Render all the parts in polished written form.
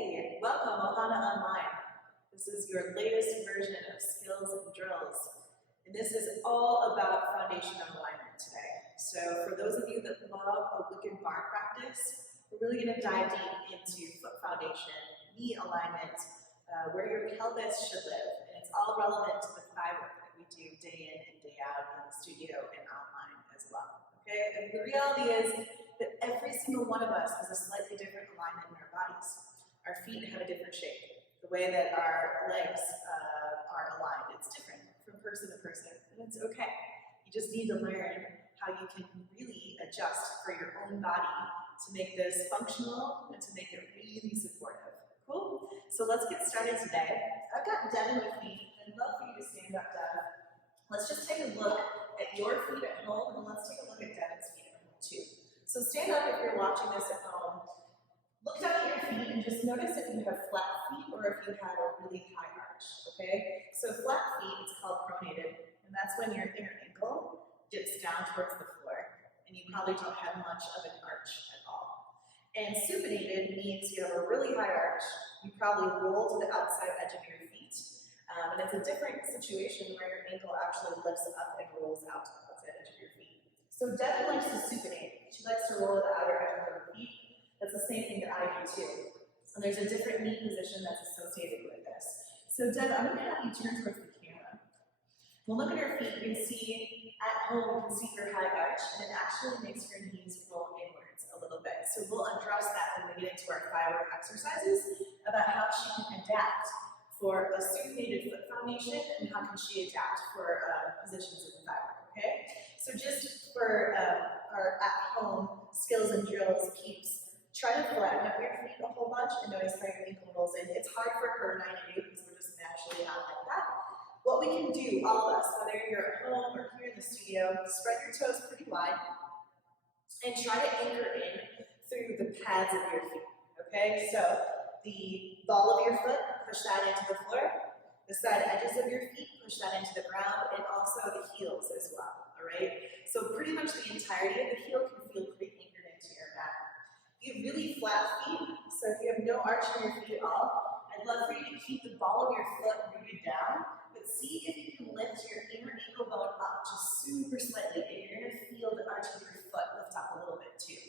Hey, welcome Ohana Online. This is your latest version of skills and drills. And this is all about foundation and alignment today. So for those of you that love a wicked bar practice, we're really going to dive deep into foot foundation, knee alignment, where your pelvis should live. And it's all relevant to the thigh work that we do day in and day out in the studio and online as well. Okay? And the reality is that every single one of us has a slightly different alignment in our bodies. Our feet have a different shape. The way that our legs are aligned, it's different from person to person, and it's okay. You just need to learn how you can really adjust for your own body to make this functional and to make it really supportive. Cool? So let's get started today. I've got Devin with me. I'd love for you to stand up, Devin. Let's just take a look at your feet at home, and let's take a look at Devin's feet at home too. So stand up if you're watching this at home. Look down at your feet and just notice if you have flat feet or if you have a really high arch, okay? So flat feet is called pronated, and that's when your inner ankle dips down towards the floor, and you probably don't have much of an arch at all. And supinated means you have a really high arch, you probably roll to the outside edge of your feet, and it's a different situation where your ankle actually lifts up and rolls out to the outside edge of your feet. So Devin likes to supinate. She likes to roll to the outer edge of her feet. That's the same thing that I do too. And there's a different knee position that's associated with this. So Deb, I'm going to have you turn towards the camera. We'll look at your feet. You can see at home, you can see your high arch, and it actually makes your knees roll inwards a little bit. So we'll address that when we get into our thigh work exercises about how she can adapt for a supinated foot foundation and how can she adapt for positions in the thigh work, okay? So just for our at-home skills and drills peeps, try to flatten up your feet a whole bunch and notice how your ankle rolls in. It's hard for her and I to do because we're just naturally not like that. What we can do, all of us, whether you're at home or here in the studio, spread your toes pretty wide and try to anchor in through the pads of your feet, okay? So the ball of your foot, push that into the floor. The side edges of your feet, push that into the ground, and also the heels as well, all right? So pretty much the entirety of the heel can feel pretty anchored into your mat. You have really flat feet, so if you have no arch in your feet at all, I'd love for you to keep the ball of your foot rooted down, but see if you can lift your inner ankle bone up just super slightly, and you're going to feel the arch of your foot lift up a little bit too.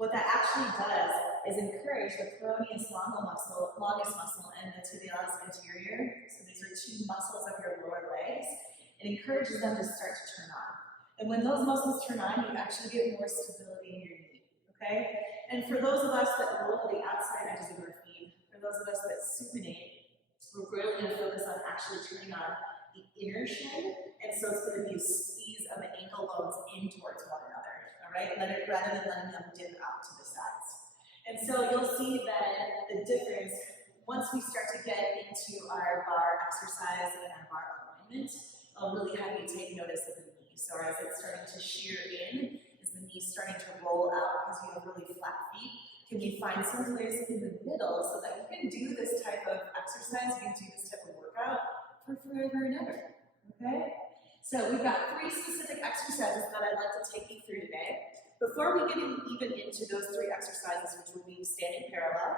What that actually does is encourage the peroneus longest muscle and the tibialis anterior, so these are two muscles of your lower legs. It encourages them to start to turn on. And when those muscles turn on, you actually get more stability in your knee, okay? And for those of us that roll to the outside edges of our feet, for those of us that supinate, we're really going to focus on actually turning on the inner shin, and so it's going to be a squeeze of the ankle bones in towards one another, all right? Rather than letting them dip out to the sides. And so you'll see that the difference, once we start to get into our bar exercise and our bar alignment, I'll really have you take notice of the knee. So as it's starting to shear in, the knees starting to roll out because you have really flat feet. Can we find some place in the middle so that you can do this type of exercise, you can do this type of workout for forever and ever, okay? So we've got 3 specific exercises that I'd like to take you through today. Before we get even into those 3 exercises, which will be standing parallel,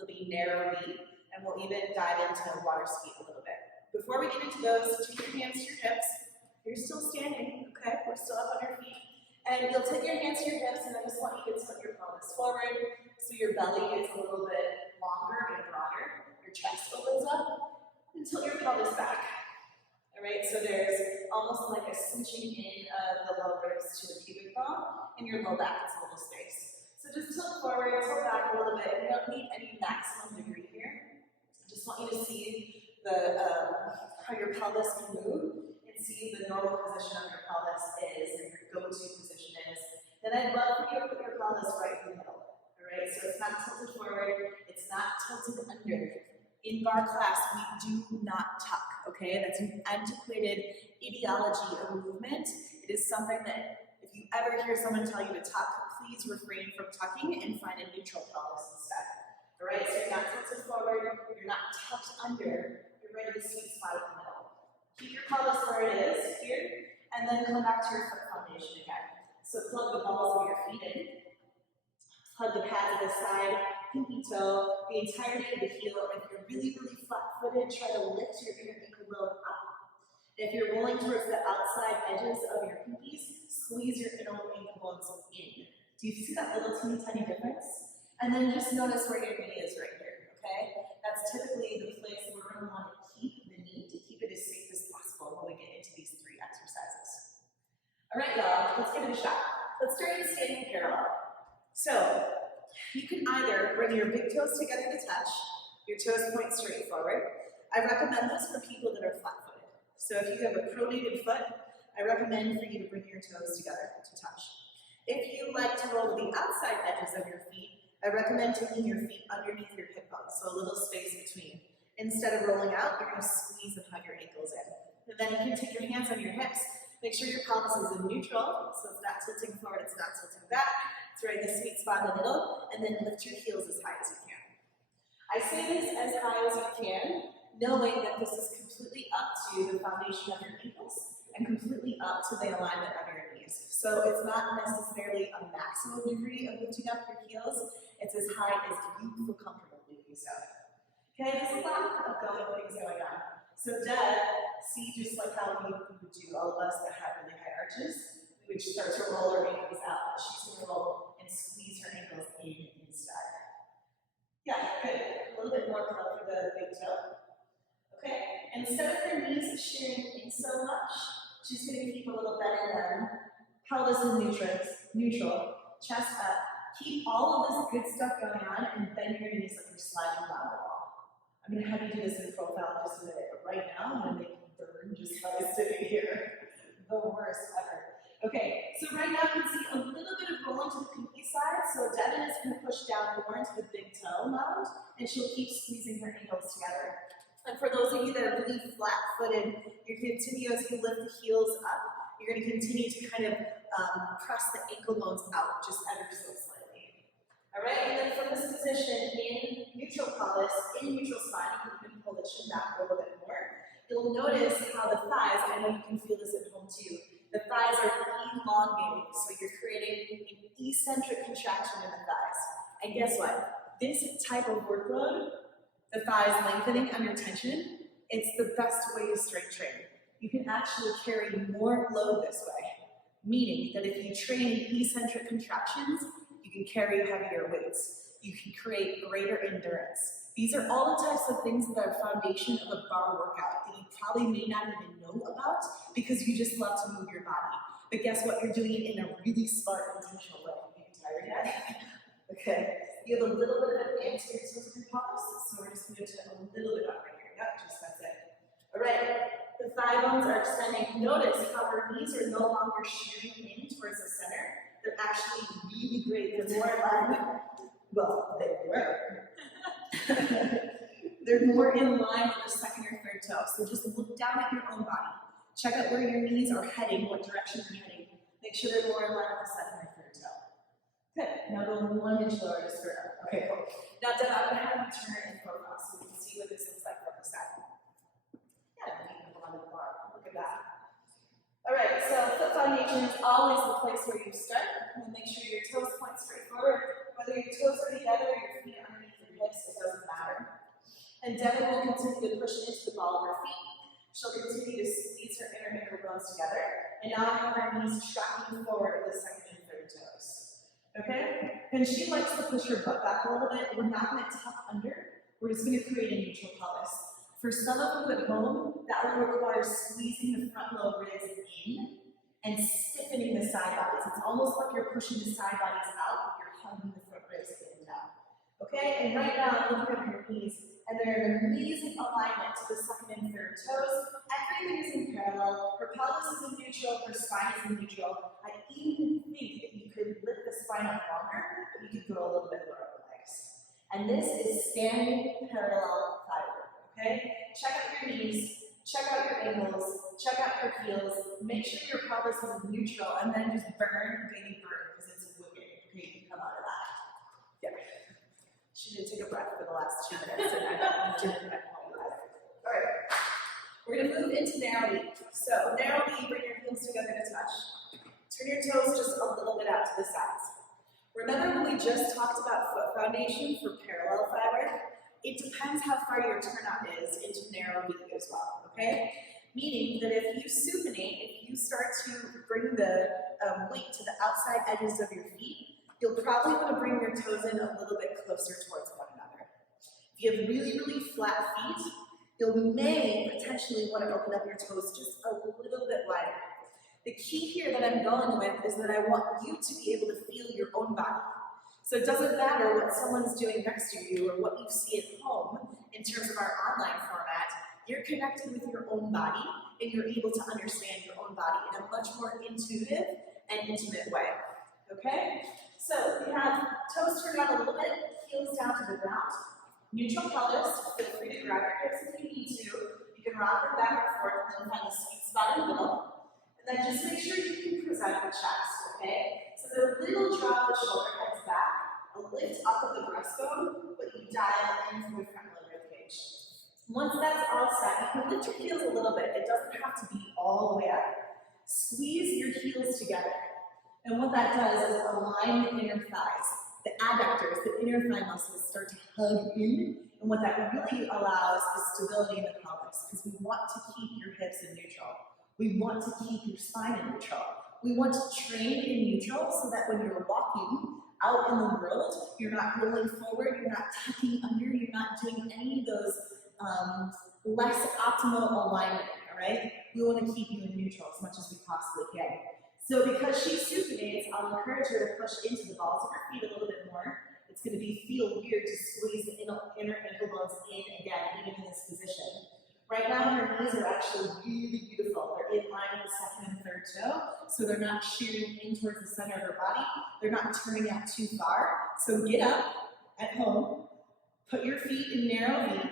they'll be narrow knee, and we'll even dive into water ski a little bit. Before we get into those, take your hands to your hips. You're still standing, okay? We're still up on your feet. And you'll take your hands to your hips, and I just want you to tilt your pelvis forward so your belly gets a little bit longer and broader. Your chest opens up, and tilt your pelvis back. All right, so there's almost like a cinching in of the low ribs to the pubic bone, and your low back gets a little space. So just tilt forward, tilt back a little bit. You don't need any maximum degree here. I just want you to see how your pelvis can move, and see the normal position of your pelvis is, and your go-to position is. Then I'd love for you to put your pelvis right in the middle, all right? So it's not tilted forward, it's not tilted under. In bar class, we do not tuck, okay? That's an antiquated ideology of movement. It is something that if you ever hear someone tell you to tuck, please refrain from tucking and find a neutral pelvis instead, all right? So you're not tilted forward, you're not tucked under, you're right at the sweet spot in the middle. Keep your pelvis where it is, here, and then come back to your foot foundation again. So plug the balls of your feet in, plug the pads of the side pinky toe, the entirety of the heel. If you're really, really flat-footed, try to lift your inner ankle bone up. If you're rolling towards the outside edges of your pinkies, squeeze your inner ankle bones in. Do you see that little teeny tiny difference? And then just notice where your knee is right here, okay? That's typically the place where we're going to want to keep the knee to keep it as safe as possible when we get into these 3 exercises. All right, y'all, let's give it a shot. Let's start with standing parallel. So, you can either bring your big toes together to touch, your toes point straight forward. I recommend this for people that are flat-footed. So if you have a pronated foot, I recommend for you to bring your toes together to touch. If you like to roll the outside edges of your feet, I recommend taking your feet underneath your hip bones, so a little space between. Instead of rolling out, you're going to squeeze and hug your ankles in. And then you can take your hands on your hips. Make sure your pelvis is in neutral, so it's not tilting forward, it's not tilting back. It's right in the sweet spot in the middle, and then lift your heels as high as you can. I say this as high as you can, knowing that this is completely up to the foundation of your ankles and completely up to the alignment of your knees. So it's not necessarily a maximum degree of lifting up your heels, it's as high as you feel comfortable doing so. Okay, there's a lot of things going on. So Deb, see, just like how we would do, all of us that have really high arches, we would start to roll our ankles out. She's going to roll and squeeze her ankles in inside. Yeah, good. A little bit more curl for the big toe. Okay, and instead of her knees shearing in so much, she's going to keep a little bend in them. Pelvis is neutral, chest up. Keep all of this good stuff going on and bend your knees like you're sliding down the wall. I'm going to have you do this in profile in just a minute, but right now I'm going to make you burn just by sitting here. The worst ever. Okay, so right now you can see a little bit of rolling to the pinky side, so Devin is going to push down more into the big toe mound, and she'll keep squeezing her ankles together. And for those of you that are really flat-footed, you're going to continue as you lift the heels up, you're going to continue to kind of press the ankle bones out just ever so slightly. All right, and then from this position in neutral pelvis, in neutral spine, you can pull the chin back a little bit more. You'll notice how the thighs, I know you can feel this at home too, the thighs are elongating, so you're creating an eccentric contraction in the thighs. And guess what? This type of workload, the thighs lengthening under tension, it's the best way to strength train. You can actually carry more load this way, meaning that if you train eccentric contractions, you can carry heavier weights. You can create greater endurance. These are all the types of things that are foundation of a bar workout that you probably may not even know about because you just love to move your body. But guess what? You're doing it in a really smart, intentional way. Are you tired yet? Okay. You have a little bit of an anterior tilt of your pelvis, so we're just going to do a little bit up right here. Yep, just that's it. All right. The thigh bones are extending. Notice how her knees are no longer shearing in towards the center. They're actually really great. They're more aligned. Well, they were. They're more in line with the second or third toe. So just look down at your own body. Check out where your knees are heading, what direction they're heading. Make sure they're more in line with the second or third toe. Good. Now go 1 inch lower just for up. Okay, cool. Now, Deb, I'm going to have you turn in profile so we can see what this looks like from the side. Yeah, look at that. All right, so foot foundation is always the place where you start. And make sure your toes point straight forward. Whether your toes are together or your feet are underneath your hips, it doesn't matter. And Devin will continue to push into the ball of her feet. She'll continue to squeeze her inner ankle bones together. And now have her knees tracking forward with the second and third toes. Okay? And she likes to push her butt back a little bit. We're not going to tuck under. We're just going to create a neutral pelvis. For some of you at home, that will require squeezing the front lobe ribs in and stiffening the side bodies. It's almost like you're pushing the side bodies out, but you're hugging the front ribs in and down. Okay? And right now, I'm looking at your knees, and they're in amazing alignment to the second and third toes. Everything is in parallel. Her pelvis is in neutral, her spine is in neutral. I even think that you could lift the spine up longer, but you could go a little bit lower on the legs. And this is standing parallel thigh work. Okay? Check out your knees, check out your ankles, check out your heels, make sure your pelvis is neutral, and then just burn, baby burn, because it's wicked. Okay, you can come out of that. Yeah. She didn't take a breath for the last 2 minutes, and I don't need to at home either. All right. We're going to move into narrow knee. So, narrow knee, bring your heels together to touch. Turn your toes just a little bit out to the sides. Remember when we just talked about foot foundation for parallel fiber? It depends how far your turnout is into narrow V as well, okay? Meaning that if you supinate, if you start to bring the weight to the outside edges of your feet, you'll probably want to bring your toes in a little bit closer towards one another. If you have really, really flat feet, you may potentially want to open up your toes just a little bit wider. The key here that I'm going with is that I want you to be able to feel your own body. So it doesn't matter what someone's doing next to you or what you see at home in terms of our online format. You're connected with your own body and you're able to understand your own body in a much more intuitive and intimate way. Okay? So we have toes turned out a little bit, heels down to the ground. Neutral pelvis, feel free to grab your hips if you need to. You can rock them back and forth and then find the sweet spot in the middle. And then just make sure you can present the chest, okay? So the little drop of the shoulder heads back, a lift up of the breastbone, but you dial in from the front leg rib cage. Once that's all set, you can lift your heels a little bit. It doesn't have to be all the way up. Squeeze your heels together. And what that does is align the inner thighs. The adductors, the inner thigh muscles, start to hug in, and what that really allows is stability in the pelvis, because we want to keep your hips in neutral. We want to keep your spine in neutral. We want to train in neutral so that when you're walking out in the world, you're not rolling forward, you're not tucking under, you're not doing any of those less optimal alignment, all right? We want to keep you in neutral as much as we possibly can. So because she supinates, I'll encourage her to push into the balls of her feet a little bit more. It's going to feel weird to squeeze the inner ankle bones in again, even in this position. Right now, her knees are actually really beautiful. They're in line with the second and third toe, so they're not shearing in towards the center of her body. They're not turning out too far. So get up at home, put your feet in narrow V.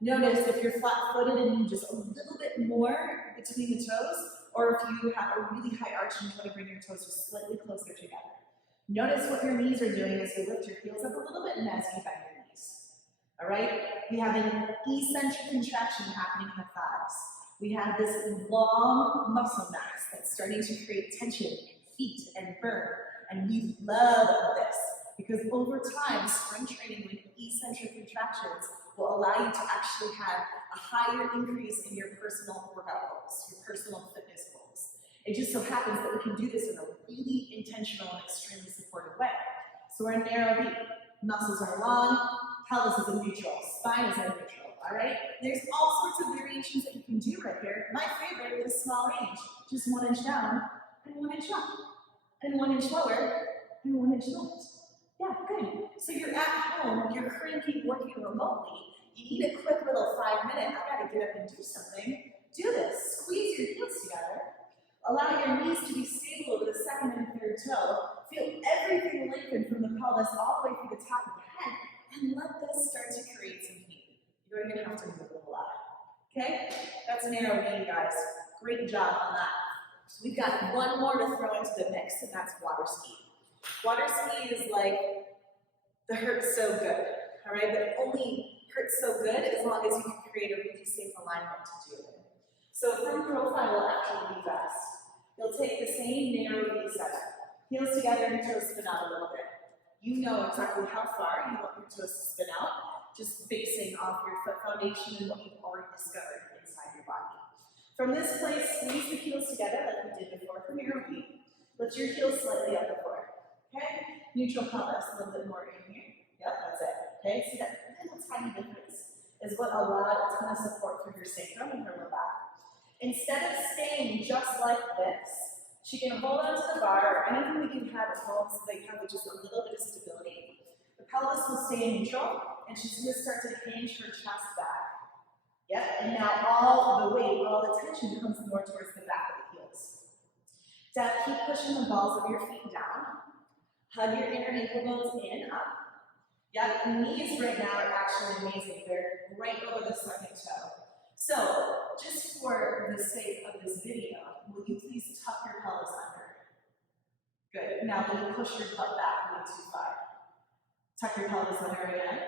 Notice if you're flat-footed and you just a little bit more between the toes, or if you have a really high arch and you want to bring your toes just slightly closer together. Notice what your knees are doing as you lift your heels up a little bit and as you bend your knees. All right? We have an eccentric contraction happening in the thighs. We have this long muscle mass that's starting to create tension in feet and burn. And we love this because over time, strength training with eccentric contractions will allow you to actually have a higher increase in your personal workout goals, your personal fitness goals. It just so happens that we can do this in a really intentional and extremely supportive way. So we're in narrow V. Muscles are long, pelvis is in neutral, spine is in neutral, all right? There's all sorts of variations that you can do right here. My favorite is small range. Just 1 inch down, and 1 inch up, and 1 inch lower, and 1 inch lift. Yeah, good. So you're at home, you're cranky, working remotely, you need a quick little 5 minute, I gotta get up and do something. Do this, squeeze your heels together, allow your knees to be stable over the second and third toe, feel everything lengthen from the pelvis all the way through the top of the head, and let this start to create some heat. You're going to have to move a lot. Okay? That's narrow V, guys. Great job on that. We've got one more to throw into the mix, and that's water ski. Water ski is like the hurt so good, all right? But it only hurts so good as long as you can create a really safe alignment to do it. So from profile will actually be best. You'll take the same narrow V setup. Heels together and toes spin out a little bit. You know exactly how far you want your toes to spin out, just basing off your foot foundation and what you've already discovered inside your body. From this place, squeeze the heels together like we did before for narrow V. Lift your heels slightly up the floor. Okay? Neutral pelvis, a little bit more in here. Yep, that's it. Okay? See that little tiny difference is what allowed a ton of support through your sacrum and her low back. Instead of staying just like this, she can hold on to the bar or anything that you have at home so they have just a little bit of stability. The pelvis will stay in neutral, and she's going to start to hinge her chest back. Yep, and now all the weight, all the tension comes more towards the back of the heels. Step, keep pushing the balls of your feet down. Hug your inner ankle bones in, up. Yeah, the knees right now are actually amazing. They're right over the second toe. So, just for the sake of this video, will you please tuck your pelvis under? Good. Now, will you push your butt back way too far? Tuck your pelvis under again,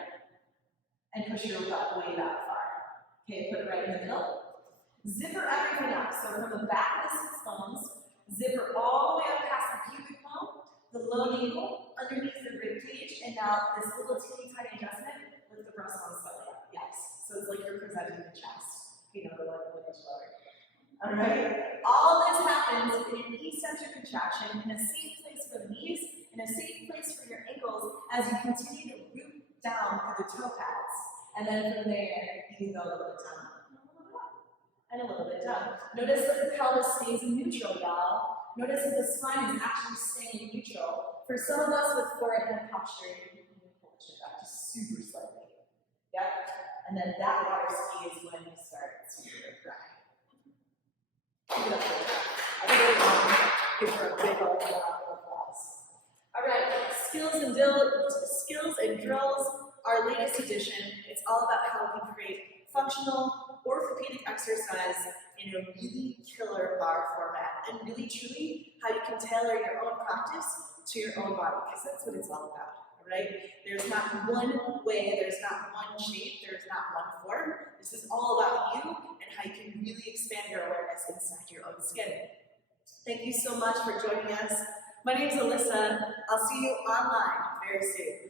and push your butt way back far. Okay, put it right in the middle. Zipper everything up. So from the back of the sits bones, zipper all the way up past the pubic bone, the low navel, underneath the and now this little teeny tiny adjustment, lift the breastbone slightly up. Yes. So it's like you're presenting the chest. You know, the one inch lower. All right. All this happens in an eccentric contraction in a safe place for the knees, in a safe place for your ankles as you continue to root down through the toe pads. And then from there, you can go a little bit down. And a little bit down. Notice that the pelvis stays in neutral, y'all. Notice that the spine is actually staying neutral. For some of us with forehead head posture, you can pull the chin back just super slightly. Yep. And then that water ski is when you start to cry. Keep it up for everybody. Give her a big old round of applause. All right, skills and drills, our latest edition. It's all about how we can create functional orthopedic exercise in a really killer bar format, and really truly how you can tailor your own practice to your own body, because that's what it's all about, all right? There's not one way, there's not one shape, there's not one form. This is all about you and how you can really expand your awareness inside your own skin. Thank you so much for joining us. My name is Alyssa. I'll see you online very soon.